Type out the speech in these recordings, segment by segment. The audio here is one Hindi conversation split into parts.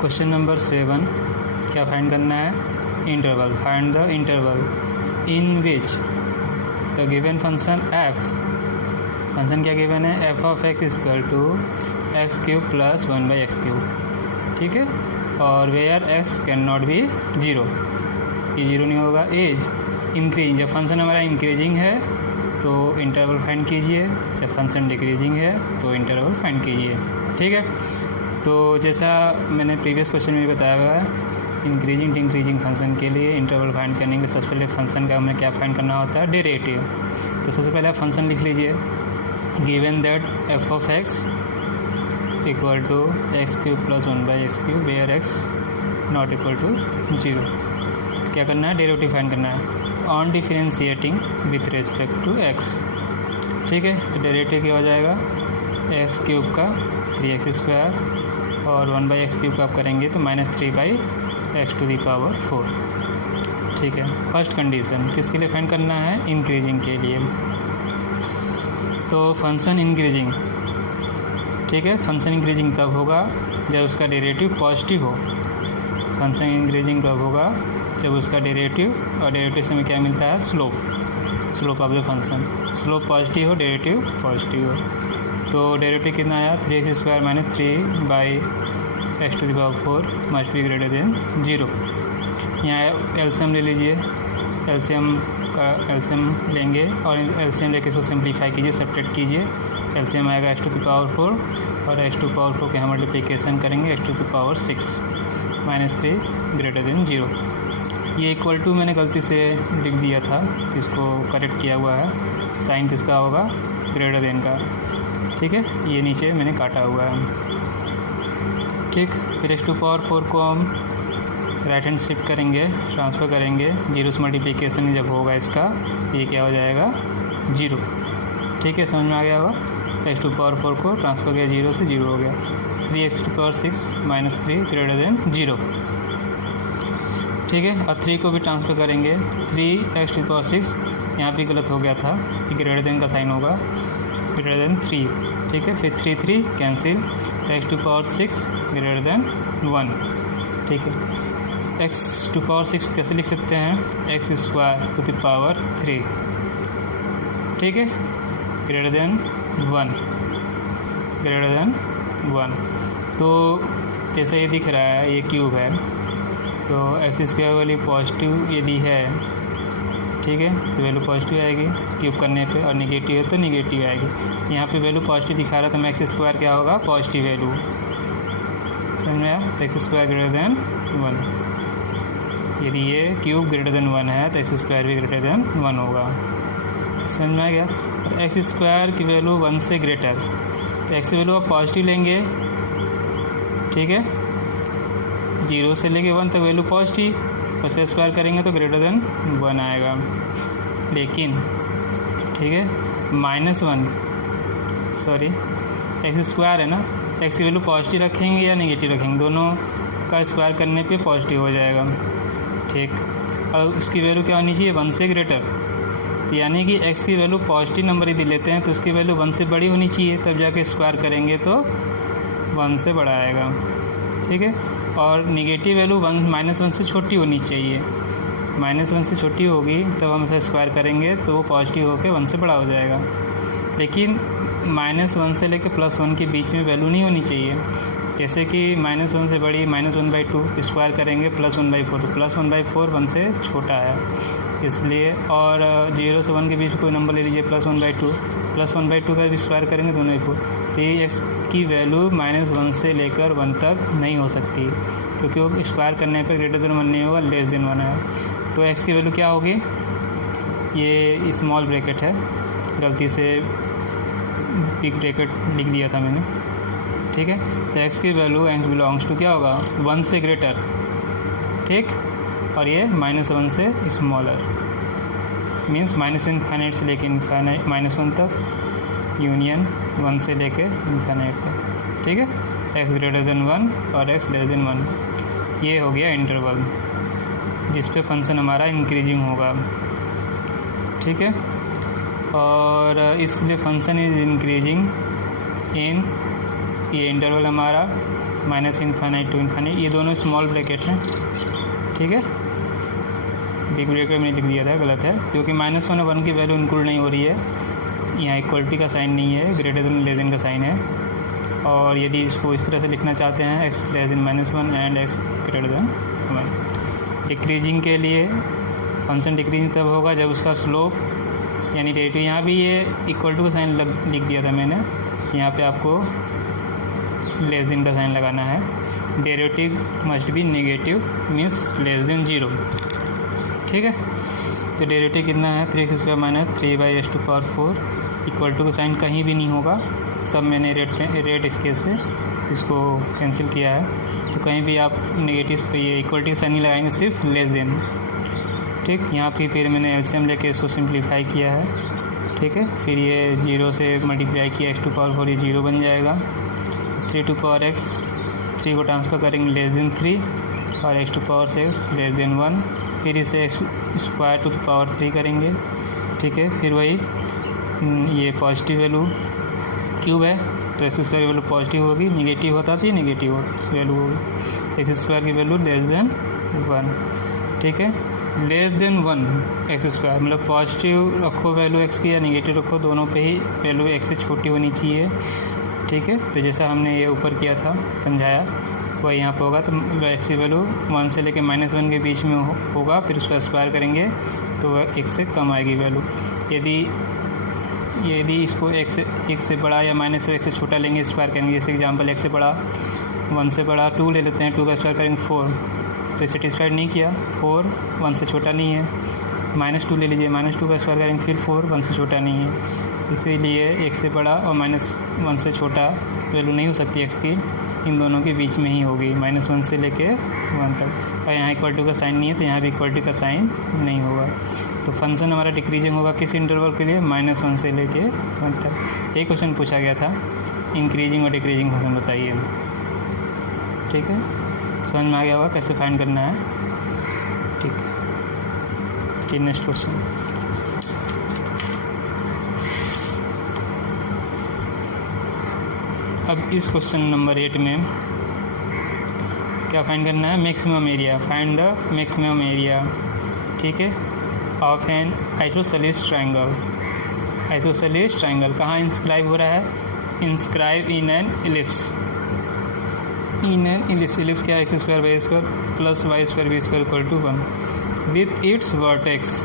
क्वेश्चन नंबर 7 क्या फाइंड करना है? Interval. Find the interval in which the given function f. Function क्या गिवन है? F of x equal to x cube plus 1/x³. ठीक है. और where x can not be 0. ये 0 नहीं होगा. As increase. जब फंक्शन हमारा इंक्रीजिंग है तो इंटरवल फाइंड कीजिए, जब फंक्शन डिक्रीजिंग है तो इंटरवल फाइंड कीजिए. ठीक है. तो जैसा मैंने प्रीवियस क्वेश्चन में बताया हुआ है, इंक्रीजिंग डिक्रीजिंग फंक्शन के लिए इंटरवल फाइंड करने के लिए सबसे पहले फंक्शन का हमें क्या फाइंड करना होता है? डेरिवेटिव. तो सबसे पहले आप फंक्शन लिख लीजिए. Given that f of x equal to x cube plus 1/x³ where x not equal to 0. क्या करना है? डेरिवेटिव फाइंड करना है on differentiating with respect to x. ठीक है. तो डेरिवेटिव क्या हो जाएगा? एक्स क्यूब का 3x² और 1/x³ का आप करेंगे तो -3/x⁴. ठीक है. फर्स्ट कंडीशन किसके लिए फाइंड करना है? इंक्रीजिंग के लिए. तो फंक्शन इंक्रीजिंग. ठीक है. फंक्शन इंक्रीजिंग कब होगा? जब उसका डेरिवेटिव पॉजिटिव हो. फंक्शन इंक्रीजिंग कब होगा? जब उसका डेरिवेटिव, और डेरिवेटिव से हमें क्या मिलता है? Slope. Slope of the function. Slope positive हो, डेरिवेटिव पॉजिटिव हो. तो डेरिवेटिव कितना आया? 3x² - 3/x⁴ must be greater than 0. यहाँ एलसीएम ले लीजिए. एलसीएम लेंगे और एलसीएम लेके इसको सिंप्लीफाई कीजिए, सेपरेट कीजिए. एलसीएम आएगा x⁴ और x⁴ के हम मल्टीप्लिकेशन करेंगे x⁴ -3 ग्रेटर देन 0. ये इक्वल टू मैंने गलती से लिख दिया था, जिसको करेक्ट किया हुआ है. साइन किसका होगा? ग्रेटर देन का. ठीक है. ये नीचे मैंने काटा हुआ है. ठीक. फिर x⁴ को हम राइट हैंड शिफ्ट करेंगे, ट्रांसफ़र करेंगे. 0 से मल्टीप्लिकेशन जब होगा इसका, ये क्या हो जाएगा? 0. ठीक है. समझ में आ गया होगा. x⁴ को ट्रांसफ़र किया 0 से 0 हो गया. 3x⁴ - 3 greater than 0. ठीक है. और 3 को भी ट्रांसफ़र करेंगे. 3x⁴ यहाँ भी गलत हो गया था कि ग्रेटर देन का साइन होगा, ग्रेटर देन 3. ठीक है. फिर 3 कैंसिल. x⁴ greater than 1. ठीक है. x⁴ को कैसे लिख सकते हैं? x² 3. ठीक है. Greater than 1. Greater than 1. तो जैसा ये दिख रहा है, ये क्यूब है, तो x² वाली पॉजिटिव यदि है, ठीक है, तो वैल्यू पॉजिटिव आएगी क्यूब करने पे, और निगेटिव है तो निगेटिव आएगी. यहाँ पे वैल्यू पॉजिटिव दिखा रहा है तो x² क्या होगा? Positive value. समझ में आया? तो x² ग्रेटर देन 1. यदि ये क्यूब ग्रेटर देन 1 है तो x² भी ग्रेटर देन 1 होगा. समझ में आ गया? और x² की वैल्यू 1 से ग्रेटर, तो x की वैल्यू आप पॉजिटिव लेंगे. ठीक है. 0 से लेके 1 तक वैल्यू पॉजिटिव, उसका स्क्वायर करेंगे तो ग्रेटर देन 1 आएगा. लेकिन ठीक है, -1 सॉरी x² है ना, x की वैल्यू पॉजिटिव रखेंगे या नेगेटिव रखेंगे, दोनों का स्क्वायर करने पे पॉजिटिव हो जाएगा. ठीक. और उसकी वैल्यू क्या होनी चाहिए? 1 से ग्रेटर. तो यानी कि x की वैल्यू पॉजिटिव नंबर यदि लेते हैं तो उसकी वैल्यू 1 से बड़ी होनी चाहिए, तब जाके स्क्वायर करेंगे तो 1 से बड़ा आएगा. ठीक है. और निगेटिव वैल्यू -1 से छोटी होनी चाहिए. -1 से छोटी होगी तब हम इसे स्क्वायर करेंगे तो वो पॉजिटिव होकर 1 से बड़ा हो जाएगा. लेकिन -1 से लेकर +1 के बीच में वैल्यू नहीं होनी चाहिए. जैसे कि -1 से बड़ी -1/2 स्क्वायर करेंगे +1/4, तो +1/4 1 से छोटा है इसलिए. और 0 से 1 के बीच कोई नंबर ले लीजिए +1/2, +1/2 का भी स्क्वायर करेंगे तो 1/4. तो ये x की वैल्यू -1 से लेकर 1 तक नहीं हो सकती, क्योंकि वो स्क्वायर करने पर ग्रेटर देन 1 नहीं होगा, लेस देन 1 है. तो x की वैल्यू क्या होगी? ये स्मॉल ब्रैकेट है, गलती से बिग ब्रैकेट लिख दिया था मैंने. ठीक है. तो x की वैल्यू x बिलोंग्स टू क्या होगा? 1 से ग्रेटर. ठीक. और ये -1 से स्मॉलर, मीन्स -∞ से लेकर -1 तक, यूनियन 1 से लेके इन्फिनिट तक. ठीक है. x ग्रेटर देन 1 और x लेस देन 1. ये हो गया इंटरवल जिस पे फंक्शन हमारा इंक्रीजिंग होगा. ठीक है. और इसलिए फंक्शन इज इंक्रीजिंग इन, ये इंटरवल हमारा माइनस इन्फाइनाइट टू इन्फाइनाइट, ये दोनों स्मॉल ब्रैकेट हैं, ठीक है। बिग ब्रैकेट में लिख दिया था, गलत है, क्योंकि -1 और 1 की वैल्यू इंक्लूड नहीं हो रही है, यहाँ इक्वलिटी का साइन नहीं है, ग्रेटर देन लेस देन का साइन है। और यदि इसको इस तरह से लिखना चाहते हैं x less than -1 and x greater than 1। Decreasing के लिए फंक्शन डिक्रीजिंग तब होगा जब उसका स्लोप यानी डेरिवेटिव, यहाँ भी ये इक्वल टू का साइन लिख दिया था मैंने, यहाँ पे आपको लेस देन का साइन लगाना है। Derivative must be negative means less than 0, ठीक है। तो डेरिवेटिव कितना है 3x² minus 3/(x⁴) equal to का साइन कहीं भी नहीं होगा, सब मैंने रेड स्केच से इसको कैंसिल किया है, तो कहीं भी आप नेगेटिव ये इक्वलिटी साइन नहीं लगाएंगे, सिर्फ लेस देन, ठीक। यहाँ पे फिर मैंने एलसीएम लेके इसको सिंप्लीफाई किया है, ठीक है। फिर ये 0 से मल्टीप्लाई किया x⁴, ये 0 बन जाएगा। 3x 3 को ट्रांसफ़र करेंगे लेस देन 3 और x⁴ लेस देन 1, फिर इसे x² करेंगे, ठीक है। फिर वही ये पॉजिटिव वैल्यू क्यूब है तो x² की वैल्यू पॉजिटिव होगी, निगेटिव होता तो ये नेगेटिव वैल्यू होगी। x² की वैल्यू लेस देन 1, ठीक है। लेस देन 1 x², मतलब पॉजिटिव रखो वैल्यू x की या नेगेटिव रखो, दोनों पे ही वैल्यू x से छोटी होनी चाहिए, ठीक है। तो जैसा हमने ये ऊपर किया था समझाया, वही यहाँ पर होगा। तो x की वैल्यू 1 से लेकर -1 के बीच में होगा, फिर उसका स्क्वायर करेंगे तो वह 1 से कम आएगी वैल्यू। यदि इसको 1 से बड़ा या -1 से छोटा लेंगे, स्क्वायर करेंगे, जैसे एग्जांपल 1 से बड़ा 1 से बड़ा 2 ले लेते हैं, 2 का स्क्वायर करेंगे 4, तो सेटिस्फाइड नहीं किया, 4 1 से छोटा नहीं है। -2 ले लीजिए, -2 का स्क्वायर करेंगे फिर 4 1 से छोटा नहीं है, इसीलिए 1 से बड़ा और -1 से छोटा वैल्यू नहीं हो सकती x की, इन दोनों के बीच में ही होगी, -1 से लेके 1 तक। और यहाँ इक्वलिटी का साइन नहीं है तो यहाँ भी इक्वलिटी का साइन नहीं होगा। तो फंक्शन हमारा डिक्रीजिंग होगा किस इंटरवल के लिए, -1 से लेके 1 तक। एक क्वेश्चन पूछा गया था, इंक्रीजिंग और डिक्रीजिंग फंक्शन बताइए, ठीक है। समझ में आ गया होगा कैसे फाइंड करना है, ठीक है। फिर नेक्स्ट क्वेश्चन, अब इस क्वेश्चन नंबर 8 में क्या फाइंड करना है, maximum area, find the maximum area, ठीक है, of an isosceles triangle. Isosceles triangle कहाँ इंस्क्राइब हो रहा है, inscribe in an ellipse. In an ellipse क्या है, x² plus y² b² equal to 1 with its vertex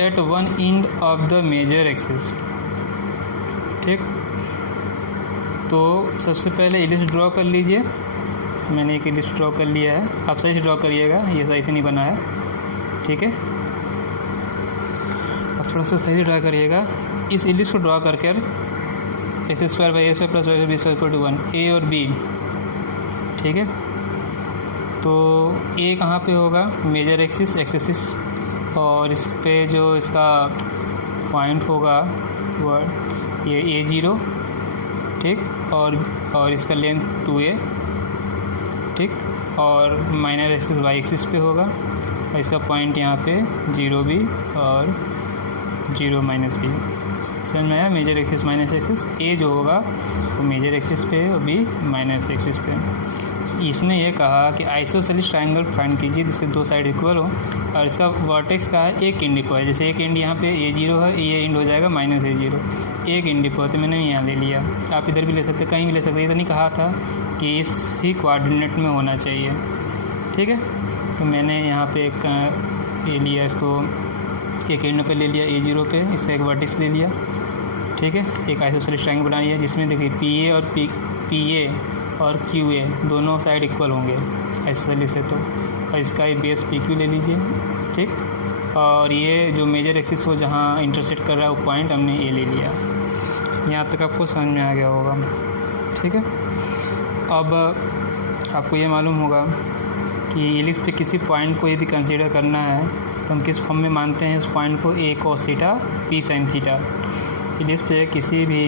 at one end of the major axis, ठीक। तो सबसे पहले इलिप्स ड्रॉ कर लीजिए, तो मैंने एक इलिप्स ड्रॉ कर लिया है, आप सही से ड्रॉ करिएगा, ये सही से नहीं बना है, ठीक है। अब थोड़ा सा सही से ड्रॉ करिएगा। इस इलिप्स को ड्रॉ करके x² plus y² b² equal to 1 a और b, ठीक है। तो a कहाँ पे होगा, मेजर एक्सिस एक्सिस, और इस पे जो इसका पॉइंट होगा वो ये a0, ठीक, और इसका लेंथ 2a, ठीक, और माइनर एक्सिस y एक्सिस पे होगा, और इसका पॉइंट यहाँ पे 0b और 0 -b। समझ में आया, मेजर एक्सिस माइनस एक्सिस, ए जो होगा वो मेजर एक्सिस पे और बी माइनस एक्सिस पे। इसने ये कहा कि आइसोसेलेस ट्रायंगल फाइंड कीजिए जिसके 2 साइड इक्वल हो, और इसका वर्टेक्स का है एक एंड पर है, जैसे एक एंड यहाँ पे a0 है, ये एंड हो जाएगा -a0, एक एंड पर, तो मैंने यहाँ ले लिया। आप इधर भी ले सकते, कहीं भी ले सकते, इधर नहीं कहा था कि इसी कोऑर्डिनेट में होना चाहिए, ठीक है। तो मैंने यहाँ पे एक ये लिया, इसको एक एंड पे ले लिया a0 पे, इसका एक वर्टेक्स ले लिया, ठीक है। एक आइसोसेलेस ट्रायंगल बना लिया जिसमें देखिए PA और QA दोनों साइड इक्वल होंगे आइसोसेलेस से, तो और इसका ये बेस PQ ले लीजिए, ठीक। और ये जो मेजर एक्सिस हो जहाँ इंटरसेक्ट कर रहा है वो पॉइंट हमने ए ले लिया। यहाँ तक आपको समझ में आ गया होगा, ठीक है। अब आपको ये मालूम होगा कि इलिप्स पे किसी पॉइंट को यदि कंसीडर करना है तो हम किस फॉर्म में मानते हैं उस पॉइंट को, a cos theta b sin theta. Ellipse पे किसी भी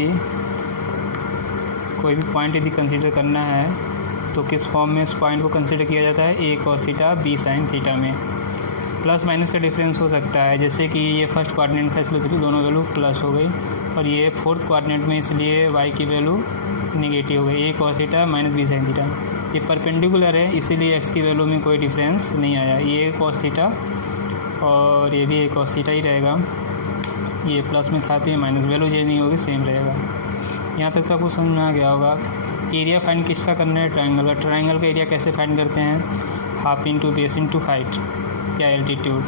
कोई भी पॉइंट यदि कंसीडर करना है तो किस फॉर्म में उस पॉइंट को कंसीडर किया जाता है, a cos theta b sin theta में। प्लस माइनस का डिफरेंस हो सकता है, जैसे कि ये फर्स्ट कोऑर्डिनेट फैसले थी, दोनों वैल्यू प्लस हो गई, और ये फोर्थ कोऑर्डिनेट में, इसलिए y की वैल्यू नेगेटिव हो गई, a cos theta minus b sin theta. ये परपेंडिकुलर है इसीलिए x की वैल्यू में कोई डिफरेंस नहीं आया, ये a cos थीटा और ये भी a cos थीटा ही रहेगा। ये प्लस में था तो ये माइनस, वैल्यू चेंज नहीं होगी, सेम रहेगा। यहाँ तक तो आपको समझ में आ गया होगा। एरिया फाइंड किसका करना है? ट्रायंगल का। ट्रायंगल का एरिया कैसे फाइंड करते हैं? Half into base into height या एल्टीट्यूड।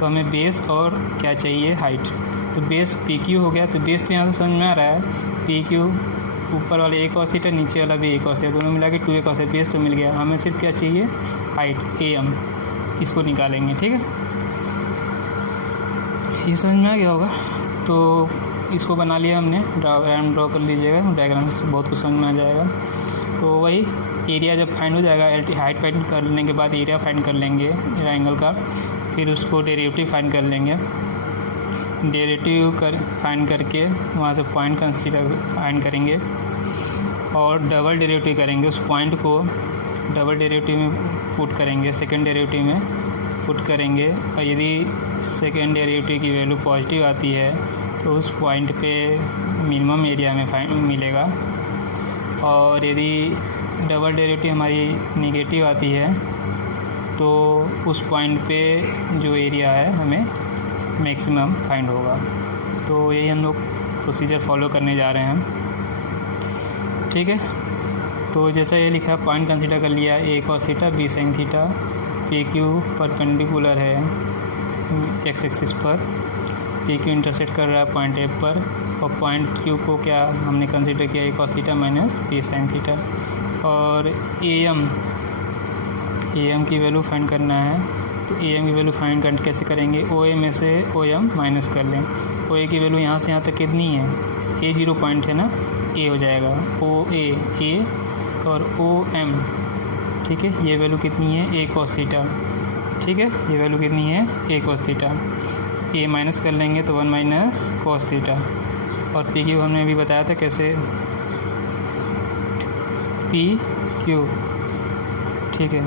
तो हमें बेस और क्या चाहिए? हाइट। तो बेस पी क्यू हो गया, तो बेस तो यहाँ से समझ में आ रहा है, पी क्यू ऊपर वाले a cos थीटा, नीचे वाला भी a cos थीटा, दोनों मिला के 2a cos थीटा, बेस तो मिल गया। हमें सिर्फ क्या चाहिए? हाइट am, इसको निकालेंगे। ठीक है, ये समझ में आ गया होगा। तो इसको बना लिया हमने, डायग्राम ड्रॉ कर लीजिएगा, डायग्राम से बहुत कुछ समझ में आ जाएगा। तो वही एरिया जब फाइंड हो जाएगा, हाइट फाइंड करने के बाद एरिया फाइंड कर लेंगे ट्रायंगल का, फिर उसको डेरिवेटिव फाइंड कर लेंगे। डेरिवेटिव फाइंड करके वहाँ से पॉइंट कंसीडर फाइंड करेंगे और डबल डेरिवेटिव करेंगे। उस पॉइंट को डबल डेरिवेटिव में पुट करेंगे, सेकेंड डेरिवेटिव में पुट करेंगे, और यदि सेकेंड डेरिवेटिव की वैल्यू पॉजिटिव आती है तो उस पॉइंट पे मिनिमम एरिया में फाइंड मिलेगा, और यदि डबल डेरिवेटिव हमारी नेगेटिव आती है तो उस पॉइंट पे जो एरिया है हमें मैक्सिमम फाइंड होगा। तो यही हम लोग प्रोसीजर फॉलो करने जा रहे हैं। ठीक है, तो जैसा ये लिखा, पॉइंट कंसीडर कर लिया, a cos theta b sin theta, P Q perpendicular है x एक्सिस पर, पी क्यू इंटरसेक्ट कर रहा है पॉइंट ए पर, और पॉइंट क्यू को क्या हमने कंसीडर किया, a cos theta minus b sin theta. और am की वैल्यू फाइंड करना है, तो am की वैल्यू फाइंड कर कैसे करेंगे? OA में से OM माइनस कर लें। OA की वैल्यू यहाँ से यहाँ तक कितनी है? A 0 पॉइंट है ना, A हो जाएगा, OA A और OM। ठीक है, ये वैल्यू कितनी है? a cos theta. ठीक है, ये वैल्यू कितनी है? a cos theta. a minus कर लेंगे तो 1 माइनस cos थीटा। और पी क्यू हमने अभी बताया था कैसे, पी क्यू। ठीक है,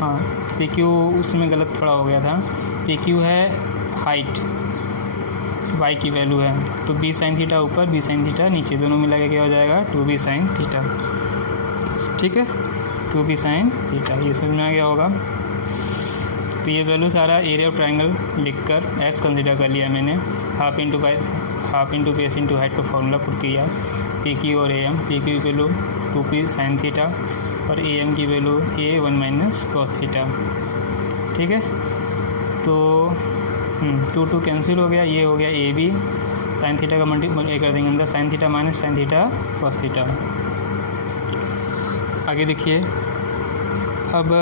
हाँ, पी क्यू उसमें गलत थोड़ा हो गया था। पी क्यू है हाइट, y की वैल्यू है, तो b sin थीटा ऊपर, b sin थीटा नीचे, दोनों मिला के क्या हो जाएगा? 2b sin theta. ठीक है, 2b sin थीटा, ये समझ में आ गया होगा। तो ये वैल्यू सारा एरिया ऑफ ट्रायंगल लिखकर x कंसीडर कर लिया मैंने, half into base into height का फॉर्मूला पुट किया, पी क्यू और am। पी क्यू की वैल्यू 2p sin थीटा और am की value a 1 minus cos theta. ठीक है, तो 2 कैंसिल हो गया, ये हो गया ए बी, साइन थीटा का मल्टीप्लाई कर देंगे अंदर, sine theta minus sine theta cos theta. आगे देखिए, अब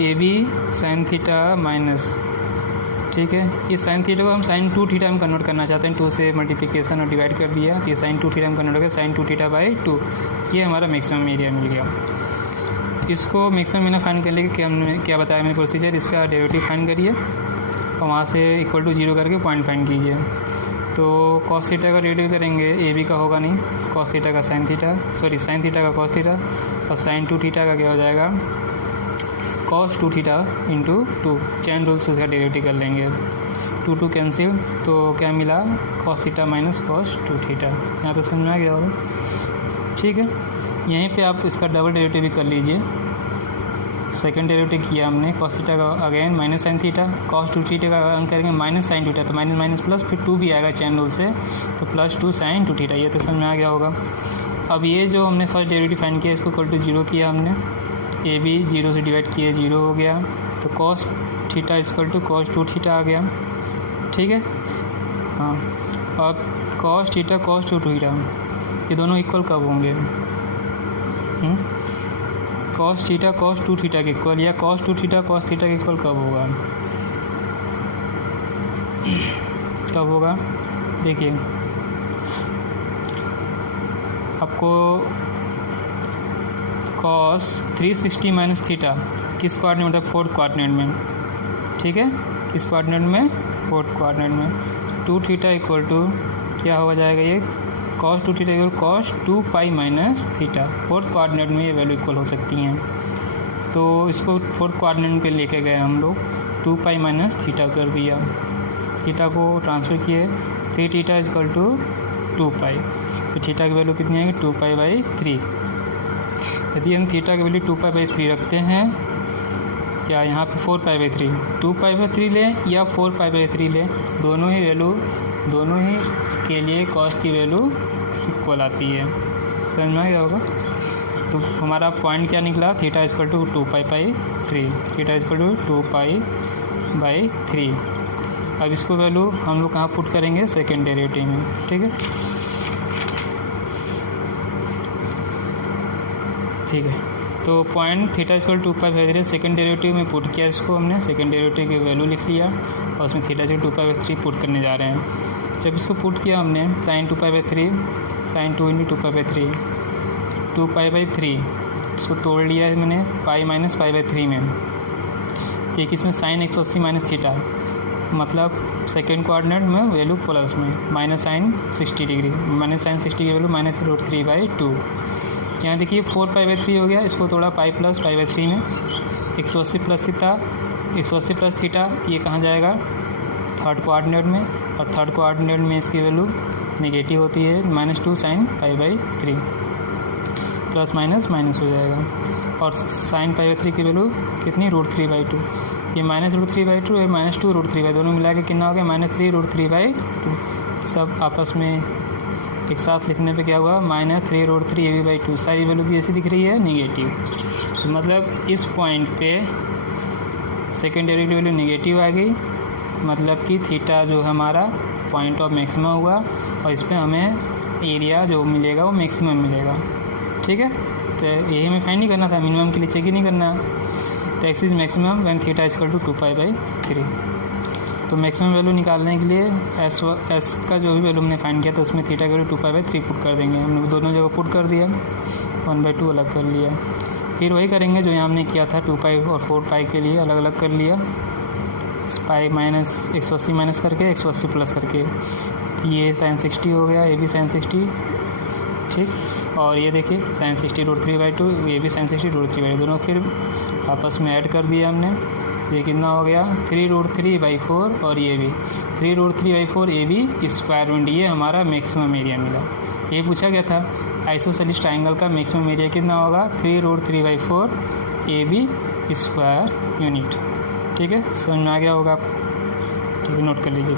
a b sine theta minus, ठीक है, ये साइन थीटा को हम साइन 2 थीटा में कन्वर्ट करना चाहते हैं, 2 से मल्टीप्लिकेशन और डिवाइड कर दिया, तो ये साइन 2 थीटा में कन्वर्ट हो गया, साइन 2 थीटा बाई 2, ये हमारा मैक्सिमम एरिया मिल गया। इसको मैक्सिमम मैंने फाइंड कर लिया कि हमने क्या बताया मैंने प्रोसीजर, इसका डेरिवेटिव फाइंड करिए और वहाँ से इक्वल टू 0 करके पॉइंट फाइंड कीजिए। तो cos थीटा का डेरिवेटिव करेंगे, ए बी का होगा नहीं, cos थीटा का sine theta, sorry sine theta का cos थीटा, और साइन 2 थीटा का क्या हो जाएगा? cos 2 theta into 2, chain rule से उसका डेरिवेटिव कर लेंगे, 2 कैंसिल, तो क्या मिला? cos theta minus cos 2 theta. यहाँ तो समझ में आ गया होगा। ठीक है, यहीं पे आप इसका डबल डेरिवेटिव भी कर लीजिए। सेकेंड डेरिवेटिव किया हमने, cos थीटा का again minus sine theta, cos 2 theta का अगेन करेंगे माइनस साइन थीटा, तो माइनस माइनस प्लस, फिर 2 भी आएगा चैन रूल से, तो प्लस 2 साइन 2 थीटा। ये तो समझ में आ गया होगा। अब ये जो हमने फर्स्ट डेरिवेटिव फाइंड किया, इसको इक्वल टू 0 किया हमने, ए बी 0 से डिवाइड किए, 0 हो गया, तो cos theta equal to cos 2 theta आ गया। ठीक है, हाँ, अब cos थीटा cos 2 थीटा, ये दोनों इक्वल कब होंगे? cos थीटा cos 2 थीटा के इक्वल, या cos 2 थीटा cos थीटा के इक्वल कब होगा? कब होगा? देखिए, आपको cos 360 माइनस थीटा किस कोऑर्डिनेट मतलब फोर्थ कोऑर्डिनेट में, ठीक है, किस कोऑर्डिनेट में? फोर्थ कोऑर्डिनेट में। 2 थीटा इक्वल टू क्या हो जाएगा? ये cos 2 theta equal cos 2 pi minus theta. Fourth coordinate में ये वैल्यू इक्वल हो सकती हैं, तो इसको फोर्थ कोऑर्डिनेट पे लेके गए हम लोग, 2 पाई माइनस थीटा कर दिया, थीटा को ट्रांसफर किए, 3 थीटा इक्वल टू 2 पाई। तो थीटा की वैल्यू कितनी आएगी 2 पाई बाई 3। यदि हम थीटा की वैल्यू 2 पाई बाई 3 रखते हैं या यहाँ पे 4 पाई बाई 3, 2 पाई बाई 3 लें या 4 पाई बाई 3 लें, दोनों ही के लिए कॉस की वैल्यू इक्वल आती है। समझ में आ गया होगा। तो हमारा पॉइंट क्या निकला, theta equal to 2 pi by 3, theta equal to 2 pi by 3। अब इसको वैल्यू हम लोग कहाँ पुट करेंगे, सेकेंड डेरिवेटिव में। ठीक है, ठीक है। तो point theta equal 2 pi by 3 second derivative में पुट किया, इसको हमने सेकेंड डेरिवेटिव की वैल्यू लिख लिया और उसमें theta equal 2 pi by 3 put करने जा रहे हैं। जब इसको पुट किया हमने sine 2 pi by 3, sine 2 into 2 pi by 3, 2 pi by 3 इसको तोड़ लिया है मैंने पाई माइनस पाई बाई 3 में। ठीक, इसमें साइन 180 माइनस थीटा, मतलब सेकेंड कोऑर्डिनेट में वैल्यू प्लस में minus sine 60 degree, minus sine 60 की वैल्यू माइनस √3/2। यहाँ देखिए 4 पाई बाई 3 हो गया, इसको थोड़ा पाई प्लस पाई बाई 3 में 180 प्लस थीटा, 180 प्लस थीटा ये कहाँ जाएगा, थर्ड कोऑर्डिनेट में, और थर्ड कोऑर्डिनेट में इसकी वैल्यू नेगेटिव होती है -2 sine pi by 3, plus minus minus हो जाएगा। और साइन पाई बाई 3 की वैल्यू कितनी, √3/2। ये -√3/2 है, -2 √3/2, दोनों मिला के कितना हो गया, -3 √3/2। सब आपस में एक साथ लिखने पे क्या हुआ, -3 √3 AB/2। सारी वैल्यू भी ऐसी दिख रही है नेगेटिव। तो मतलब इस पॉइंट पे सेकेंड डेरिवेटिव वैल्यू नेगेटिव आ गई, मतलब कि थीटा जो हमारा पॉइंट ऑफ मैक्सिमम हुआ और इस पर हमें एरिया जो मिलेगा वो मैक्सिमम मिलेगा। ठीक है, तो यही हमें फाइंड नहीं करना था, मिनिमम के लिए चेक ही नहीं करना। तो x is maximum when theta equal to 2 pi by 3। तो मैक्सिमम वैल्यू निकालने के लिए एस का जो भी वैल्यू हमने फाइंड किया तो उसमें थीटा की वैल्यू 2 पाई बाई 3 पुट कर देंगे। हमने दोनों जगह पुट कर दिया, 1/2 अलग कर लिया। फिर वही करेंगे जो यहाँ हमने किया था, 2 पाई और 4 पाई के लिए अलग अलग कर लिया, पाई माइनस 180 माइनस करके 180 प्लस करके। तो ये साइन 60 हो गया, ये भी साइन 60। ठीक, और ये देखिए साइन 60 √3/2, ये भी साइन 60 √3/2, दोनों फिर आपस में ऐड कर दिया हमने। ये कितना हो गया, 3 √3/4, और ये भी 3 √3/4 ये भी स्क्वायर रूट। ये हमारा मैक्सिमम एरिया मिला। ये पूछा गया था आइसोसेलेस ट्राइंगल का मैक्सिमम एरिया कितना होगा, 3 √3/4 ए बी स्क्वायर यूनिट। ठीक है, समझ में आ गया होगा आप, तो नोट कर लीजिए।